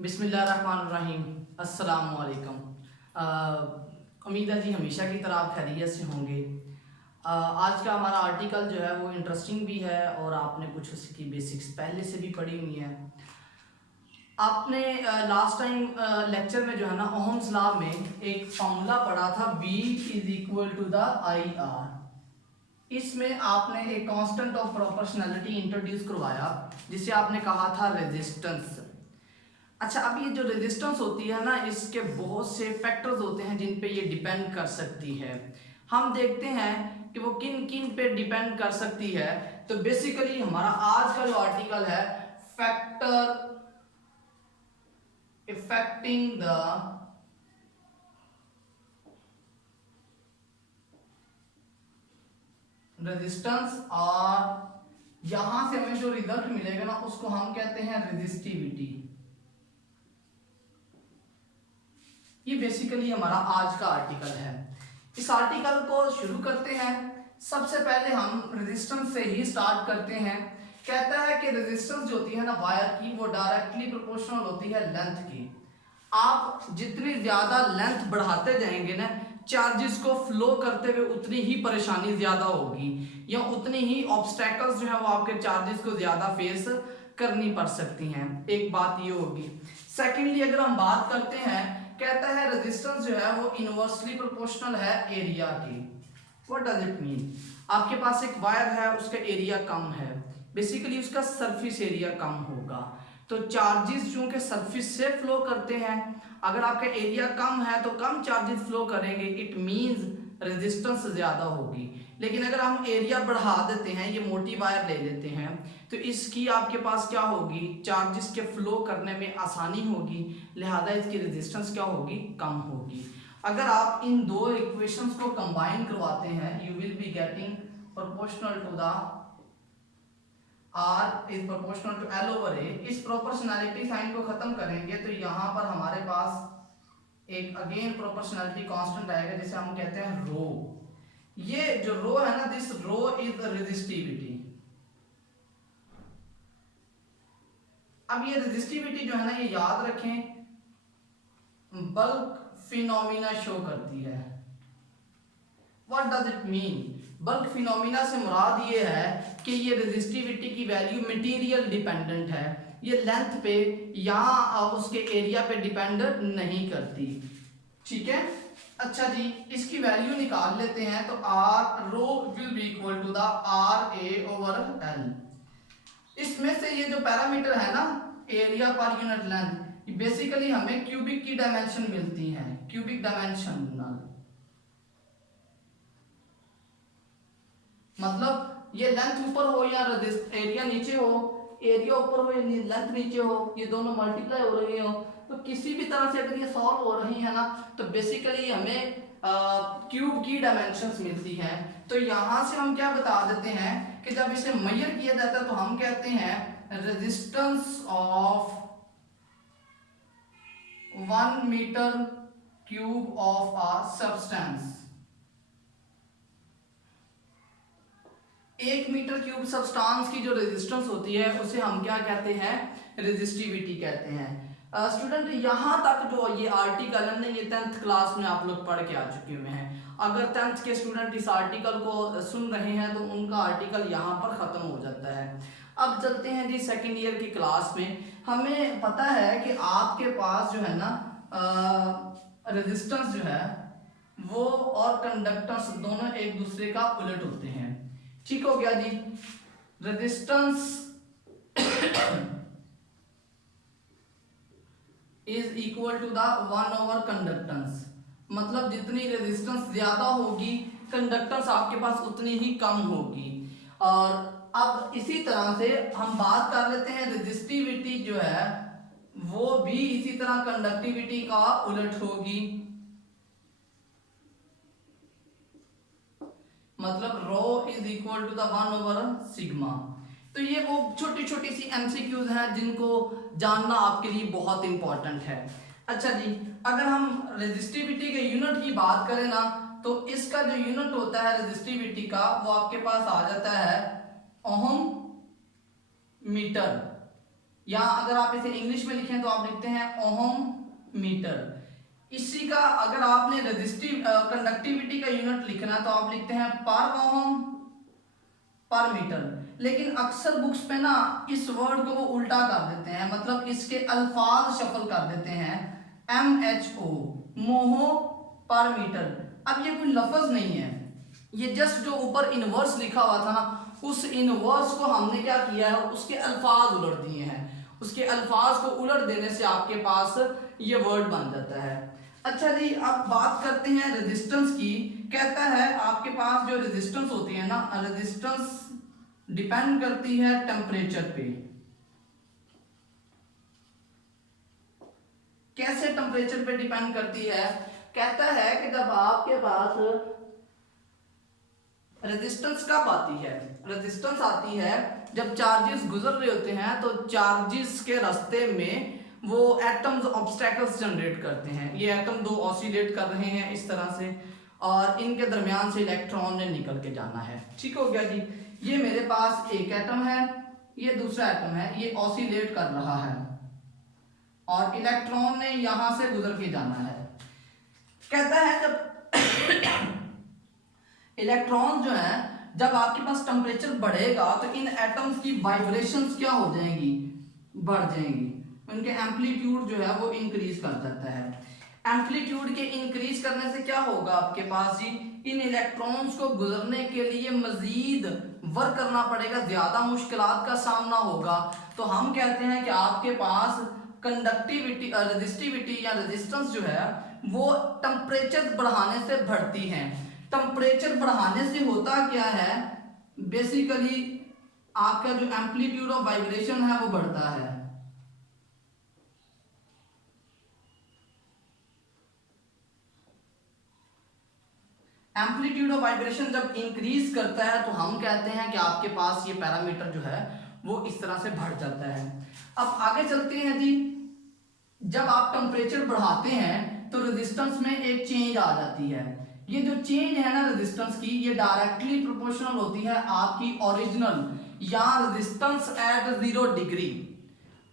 बिस्मिल्लाहिर्रहमानिर्रहीम। अस्सलाम वालेकुम। उम्मीद है जी हमेशा की तरह आप खैरियत से होंगे। आज का हमारा आर्टिकल जो है वो इंटरेस्टिंग भी है और आपने कुछ उसकी बेसिक्स पहले से भी पढ़ी हुई हैं। आपने लास्ट टाइम लेक्चर में जो है ना ओहम्स लॉ में एक फॉर्मूला पढ़ा था B is equal to the IR। इसमें आपने एक कांस्टेंट ऑफ प्रोपोर्शनैलिटी इंट्रोड्यूस करवाया जिसे आपने कहा था रेजिस्टेंस। अच्छा, अब ये जो रेजिस्टेंस होती है ना, इसके बहुत से फैक्टर्स होते हैं जिन पे ये डिपेंड कर सकती है। हम देखते हैं कि वो किन किन पे डिपेंड कर सकती है। तो बेसिकली हमारा आज का जो आर्टिकल है, फैक्टर इफेक्टिंग द रेजिस्टेंस, और यहां से हमें जो रिजल्ट मिलेगा ना उसको हम कहते हैं रेजिस्टिविटी। ये बेसिकली हमारा आज का आर्टिकल है। इस आर्टिकल को शुरू करते हैं। सबसे पहले हम रेजिस्टेंस से ही स्टार्ट करते हैं। कहता है कि रेजिस्टेंस जो होती है ना वायर की, वो डायरेक्टली प्रोपोर्शनल होती है लेंथ की। आप जितनी ज्यादा लेंथ बढ़ाते जाएंगे ना, चार्जेस को फ्लो करते हुए उतनी ही परेशानी ज्यादा होगी, या उतनी ही ऑब्स्टेकल्स जो है वो आपके चार्जेस को ज्यादा फेस करनी पड़ सकती हैं। एक बात ये होगी। सेकेंडली अगर हम बात करते हैं, कहता है रेजिस्टेंस जो है वो इनवर्सली प्रोपोर्शनल है एरिया की। What does it mean? आपके पास एक वायर है, उसका एरिया कम है, बेसिकली उसका सरफेस एरिया कम होगा। तो चार्जेस चूंकि सरफेस से फ्लो करते हैं, अगर आपका एरिया कम है तो कम चार्जेस फ्लो करेंगे, इट मींस रेजिस्टेंस ज्यादा होगी। लेकिन अगर हम एरिया बढ़ा देते हैं, ये मोटी वायर ले लेते हैं, तो इसकी आपके पास क्या होगी, चार्जेस के फ्लो करने में आसानी होगी, लिहाजा इसकी रेजिस्टेंस क्या होगी, कम होगी। अगर आप इन दो इक्वेशंस को कंबाइन करवाते हैं, you will be getting proportional to the R is proportional to L over A। इस प्रोपोर्शनैलिटी साइन को खत्म करेंगे तो यहां पर हमारे पास एक अगेन प्रोपोर्शनैलिटी कांस्टेंट आएगा जिसे हम कहते हैं रो। ये जो रो है ना, दिस रो इज रेजिस्टिविटी। अब ये रेजिस्टिविटी जो है ना, ये याद रखें, बल्क फिनोमिना शो करती है। What does it mean? Bulk phenomena से मुराद ये है कि ये रेजिस्टिविटी की वैल्यू मटेरियल डिपेंडेंट है, ये लेंथ पे या उसके एरिया पे डिपेंड नहीं करती। ठीक है, अच्छा जी, इसकी वैल्यू निकाल लेते हैं। तो R rho will be equal to the R A over L. इसमें से ये जो पैरामीटर है ना, area per unit length, basically हमें क्यूबिक की डायमेंशन मिलती है, क्यूबिक डायमेंशनल। मतलब ये लेंथ ऊपर हो या एरिया नीचे हो, एरिया ऊपर हो या लेंथ नीचे हो, ये दोनों मल्टीप्लाई हो रही हो, तो किसी भी तरह से अगर ये सॉल्व हो रही है ना, तो बेसिकली हमें क्यूब की डायमेंशंस मिलती हैं। तो यहां से हम क्या बता देते हैं कि जब इसे मेजर किया जाता है तो हम कहते हैं resistance of 1 metre cube of a substance. 1 metre cube substance की जो रेजिस्टेंस होती है उसे हम क्या कहते हैं, रेजिस्टिविटी कहते हैं। स्टूडेंट यहाँ तक जो ये आर्टिकल है ना, ये 10th क्लास में आप लोग पढ़ के आ चुके हुए हैं। अगर 10th के स्टूडेंट इस आर्टिकल को सुन रहे हैं तो उनका आर्टिकल यहाँ पर खत्म हो जाता है। अब चलते हैं जी सेकेंड ईयर की क्लास में। हमें पता है कि आपके पास जो है ना रेजिस्टेंस जो है वो और कंडक्टेंस दोनों एक दूसरे का उलट होते हैं। ठीक हो गया जी। Resistance is equal to the 1 over conductance, मतलब जितनी रेजिस्टेंस ज्यादा होगी कंडक्टेंस आपके पास उतनी ही कम होगी। और अब इसी तरह से हम बात कर लेते हैं, रेजिस्टिविटी जो है वो भी इसी तरह कंडक्टिविटी का उलट होगी। मतलब rho is equal to the 1 over sigma. तो ये वो छोटी छोटी सी एमसीक्यूज हैं जिनको जानना आपके लिए बहुत इंपॉर्टेंट है। अच्छा जी, अगर हम रेजिस्टिविटी के यूनिट की बात करें ना, तो इसका जो यूनिट होता है रेजिस्टिविटी का, वो आपके पास आ जाता है ओहम मीटर। या अगर आप इसे इंग्लिश में लिखें तो आप लिखते हैं ओहम मीटर। इसी का अगर आपने रेजिस्टिव कंडक्टिविटी का यूनिट लिखना तो आप लिखते हैं पर ओहम पर मीटर। लेकिन अक्सर बुक्स पे ना इस वर्ड को वो उल्टा कर देते हैं, मतलब इसके अल्फाज शफल कर देते हैं, MHO मोहो पर मीटर। अब ये कोई लफ्ज नहीं है, ये जस्ट जो ऊपर इनवर्स लिखा हुआ था ना, उस इनवर्स को हमने क्या किया है, उसके अल्फाज उलट दिए हैं। उसके अल्फाज को उलट देने से आपके पास ये वर्ड बन जाता है। अच्छा जी, अब बात करते हैं रेजिस्टेंस की। कहता है आपके पास जो रेजिस्टेंस होती है ना, रेजिस्टेंस डिपेंड करती है टेम्परेचर पे। कैसे टेम्परेचर पे डिपेंड करती है? कहता है कि जब आपके पास रेजिस्टेंस कब आती है, रेजिस्टेंस आती है जब चार्जेस गुजर रहे होते हैं, तो चार्जेस के रास्ते में वो एटम्स ऑब्स्टेकल्स जनरेट करते हैं। ये एटम दो ऑसिलेट कर रहे हैं इस तरह से, और इनके दरमियान से इलेक्ट्रॉन ने निकल के जाना है। ठीक हो गया जी। ये मेरे पास एक एटम है, ये दूसरा एटम है, ये ऑसिलेट कर रहा है और इलेक्ट्रॉन ने यहां से गुजर के जाना है। कहता है जब इलेक्ट्रॉन जो है, जब आपके पास टेम्परेचर बढ़ेगा तो इन एटम्स की वाइब्रेशंस क्या हो जाएंगी, बढ़ जाएंगी। उनके एम्पलीट्यूड जो है वो इंक्रीज कर जाता है। एम्पलीट्यूड के इंक्रीज करने से क्या होगा आपके पास जी, इन इलेक्ट्रॉन्स को गुजरने के लिए मजीद वर्क करना पड़ेगा, ज्यादा मुश्किलात का सामना होगा। तो हम कहते हैं कि आपके पास कंडक्टिविटी, रेजिस्टिविटी या रेजिस्टेंस जो है वो टेम्परेचर बढ़ाने से बढ़ती है। टेम्परेचर बढ़ाने से होता क्या है, बेसिकली आपका जो एम्पलीट्यूड ऑफ वाइब्रेशन है वो बढ़ता है। एम्पलीट्यूड ऑफ वाइब्रेशन जब इंक्रीज करता है तो हम कहते हैं कि आपके पास ये पैरामीटर जो है वो इस तरह से बढ़ जाता है। अब आगे चलते हैं जी। जब आप टेम्परेचर बढ़ाते हैं तो रेजिस्टेंस में एक चेंज आ जाती है। ये जो चेंज है ना रेजिस्टेंस की, ये डायरेक्टली प्रोपोर्शनल होती है आपकी ओरिजिनल या रेजिस्टेंस एट 0 डिग्री।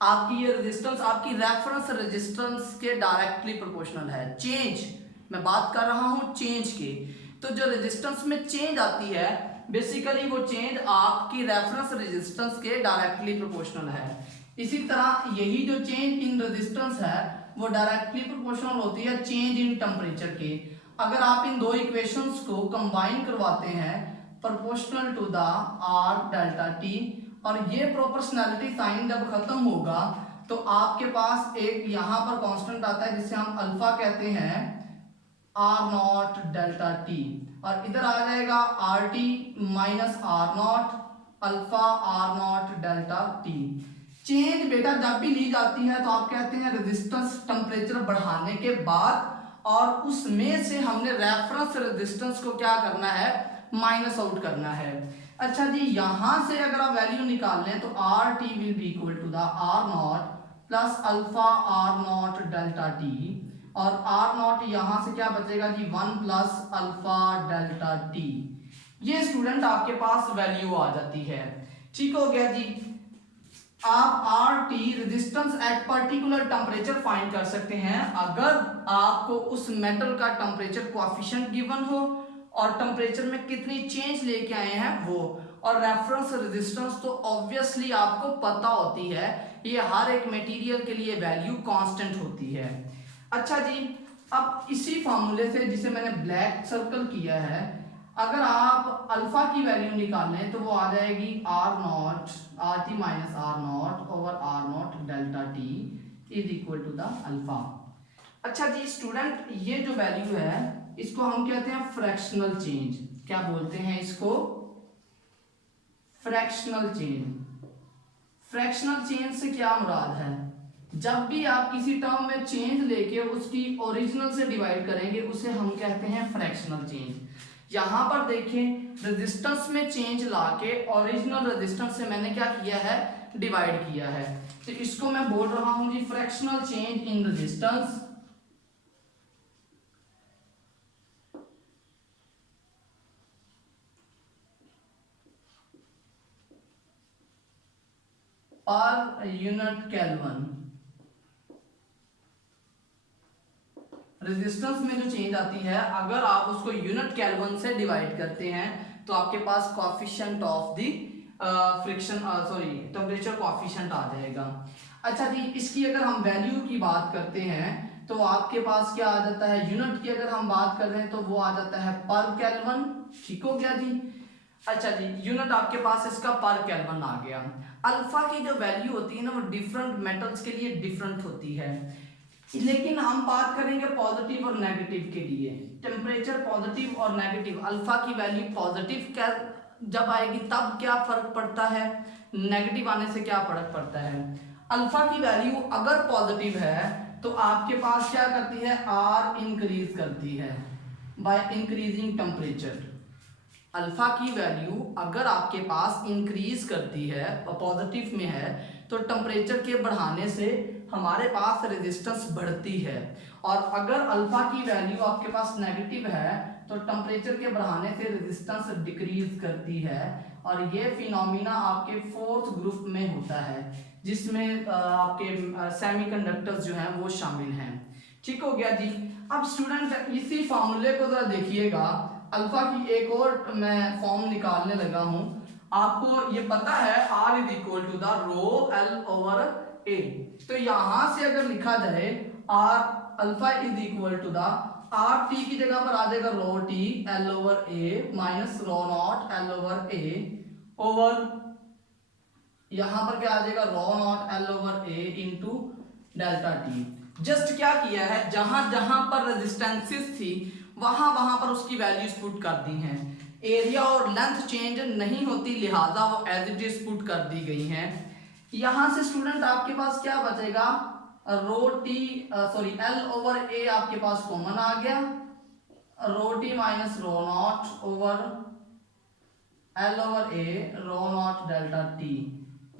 आपकी ये रेजिस्टेंस आपकी रेफरेंस रेजिस्टेंस के डायरेक्टली प्रोपोर्शनल है। चेंज मैं बात कर रहा हूं चेंज की। तो जो रेजिस्टेंस में चेंज आती है, बेसिकली वो चेंज आपकी रेफरेंस रेजिस्टेंस के डायरेक्टली प्रोपोर्शनल है। इसी तरह यही जो चेंज इन रेजिस्टेंस है वो डायरेक्टली प्रोपोर्शनल होती है चेंज इन टेम्परेचर के। अगर आप इन दो इक्वेशंस को कंबाइन करवाते हैं, proportional to the R delta T, और ये प्रोपोर्शनैलिटी साइन जब खत्म होगा तो आपके पास एक यहां पर कांस्टेंट आता है जिसे हम अल्फा कहते हैं, आर नॉट डेल्टा टी, और इधर आ जाएगा R T minus R naught alpha R naught delta T. Change बेटा जब भी ली जाती है तो आप कहते हैं रेजिस्टेंस टेम्परेचर बढ़ाने के बाद, और उसमें से हमने रेफरेंस रेजिस्टेंस को क्या करना है, माइनस आउट करना है। अच्छा जी, यहां से अगर आप वैल्यू निकाल लें तो R T will be equal to the R naught plus alpha R naught delta T, और आर नॉट यहां से क्या बचेगा जी, 1 प्लस अल्फा डेल्टा टी। ये स्टूडेंट आपके पास वैल्यू आ जाती है। ठीक हो गया जी। आप R T resistance at particular temperature find कर सकते हैं अगर आपको उस मेटल का टेम्परेचर कोएफिशिएंट गिवन हो और टेम्परेचर में कितनी चेंज लेके आए हैं वो, और रेफरेंस रेजिस्टेंस तो ऑब्वियसली आपको पता होती है, ये हर एक मटेरियल के लिए वैल्यू कांस्टेंट होती है। अच्छा जी, अब इसी फार्मूले से जिसे मैंने ब्लैक सर्कल किया है, अगर आप अल्फा की वैल्यू निकालें तो वो आ जाएगी R naught R T minus R naught over R naught delta T is equal to the alpha. अच्छा जी स्टूडेंट, ये जो वैल्यू है इसको हम कहते हैं फ्रैक्शनल चेंज। क्या बोलते हैं इसको, फ्रैक्शनल चेंज। फ्रैक्शनल चेंज से क्या मुराद है, जब भी आप किसी टर्म में चेंज लेके उसकी ओरिजिनल से डिवाइड करेंगे उसे हम कहते हैं फ्रैक्शनल चेंज। यहां पर देखें रेजिस्टेंस में चेंज लाके ओरिजिनल रेजिस्टेंस से मैंने क्या किया है, डिवाइड किया है। तो इसको मैं बोल रहा हूं जी fractional change in resistance. Per unit kelvin. Resistance में जो चेंज आती है, अगर आप उसको यूनिट केल्विन से डिवाइड करते हैं तो आपके पास coefficient of the friction temperature coefficient आ जाएगा। अच्छा जी, इसकी अगर हम वैल्यू की बात करते हैं तो आपके पास क्या आ जाता है, यूनिट की अगर हम बात कर रहे हैं तो वो आ जाता है पर केल्विन। ठीक हो गया जी। अच्छा जी, यूनिट आपके पास इसका पर केल्विन आ गया। अल्फा की जो वैल्यू होती है ना, वो डिफरेंट मेटल्स के लिए डिफरेंट होती है, लेकिन हम बात करेंगे पॉजिटिव और नेगेटिव के लिए। टेम्परेचर पॉजिटिव और नेगेटिव, अल्फा की वैल्यू पॉजिटिव क्या जब आएगी तब क्या फर्क पड़ता है, नेगेटिव आने से क्या फर्क पड़ता है। अल्फा की वैल्यू अगर पॉजिटिव है तो आपके पास क्या करती है, आर इंक्रीज करती है बाय इंक्रीजिंग टेम्परेचर। अल्फा की वैल्यू अगर आपके पास इंक्रीज करती है और पॉजिटिव में है तो टेम्परेचर के बढ़ाने से हमारे पास रेजिस्टेंस बढ़ती है, और अगर अल्फा की वैल्यू आपके पास नेगेटिव है तो टेम्परेचर के बढ़ाने से रेजिस्टेंस डिक्रीज करती है। और ये फिनोमिना आपके फोर्थ ग्रुप में होता है, जिसमें आपके सेमीकंडक्टर्स जो हैं वो शामिल हैं। ठीक हो गया जी। अब स्टूडेंट इसी फार्मूले को जरा देखिएगा, अल्फा की एक और मैं फॉर्म निकालने लगा हूं। आपको ये पता है R is equal to the rho L over A, तो यहां से अगर लिखा जाए R alpha is equal to the R T की जगह पर आ जाएगा rho T L over A minus rho naught L over A over, यहां पर क्या आ जाएगा rho naught L over A into delta T। Just क्या किया है, जहां जहां पर रेजिस्टेंसेस थी वहां वहां पर उसकी वैल्यूज पुट कर दी हैं। एरिया और लेंथ चेंज नहीं होती, लिहाजा वो एज इट इज पुट कर दी गई हैं। यहां से स्टूडेंट आपके पास क्या बचेगा, rho T L over A आपके पास कॉमन आ गया, rho T minus rho naught over L over A rho naught delta T।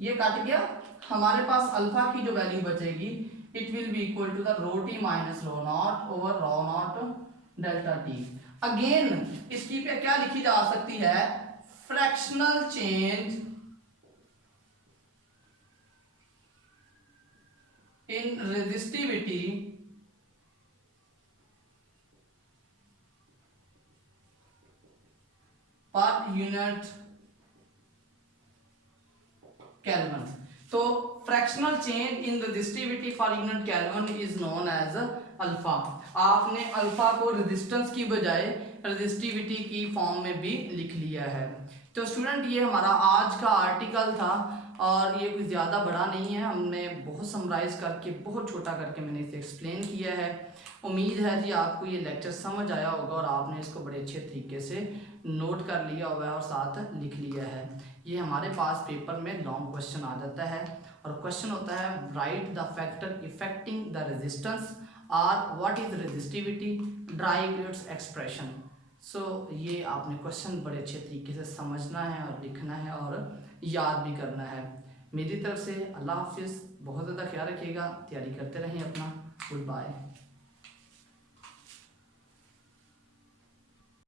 ये कट गया, हमारे पास अल्फा की जो वैल्यू बचेगी it will be equal to the rho T minus rho naught over rho naught delta T. Again इसकी पे क्या लिखी जा सकती है, fractional change in resistivity per unit kelvin. तो fractional change in resistivity for unit kelvin is known as alpha. आपने alpha को रेजिस्टेंस की बजाय रेजिस्टिविटी की फॉर्म में भी लिख लिया है। तो स्टूडेंट ये हमारा आज का आर्टिकल था, और ये कुछ ज़्यादा बड़ा नहीं है, हमने बहुत समराइज करके बहुत छोटा करके मैंने इसे एक्सप्लेन किया है। उम्मीद है जी आपको ये लेक्चर समझ आया होगा और आपने इसको बड़े अच्छे तरीके से नोट कर लिया होगा और साथ लिख लिया है। ये हमारे पास पेपर में लॉन्ग क्वेश्चन आ जाता है, और क्वेश्चन होता है write the factor affecting the resistance और what is resistivity, derive its expression. So ये आपने क्वेश्चन बड़े अच्छे तरीके से समझना है और लिखना है और याद भी करना है। मेरी तरफ से अल्लाह हाफिज़, बहुत ज़्यादा ख्याल रखिएगा, तैयारी करते रहें अपना। Good bye.